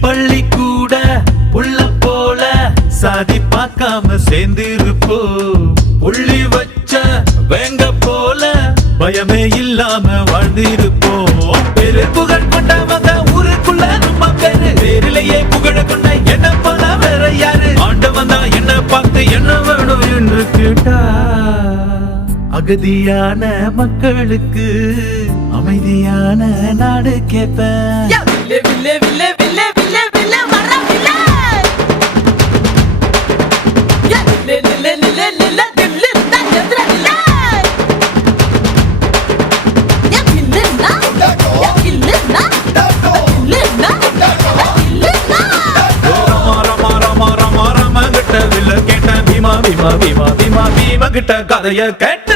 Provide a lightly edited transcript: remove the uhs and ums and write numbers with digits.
பள்ளி கூட உள்ள போல சாதி பார்க்காம சேர்ந்திருப்போ புள்ளி வச்ச வேங்க போல பயமே இல்லாம வாழ்ந்திருப்போம். பெரு புகழ் கொண்டவங்க ஊருக்குள்ள நம்ம பேரு பேரிலேயே புகழ கொண்ட என்ன போல வேற யாரு ஆண்டவன் தான் என்ன பார்த்து என்ன வேணும் என்று கேட்டா அகதியான மக்களுக்கு அமைதியான நாடு கேட்பேன். கேட்ட கதைய கேட்டு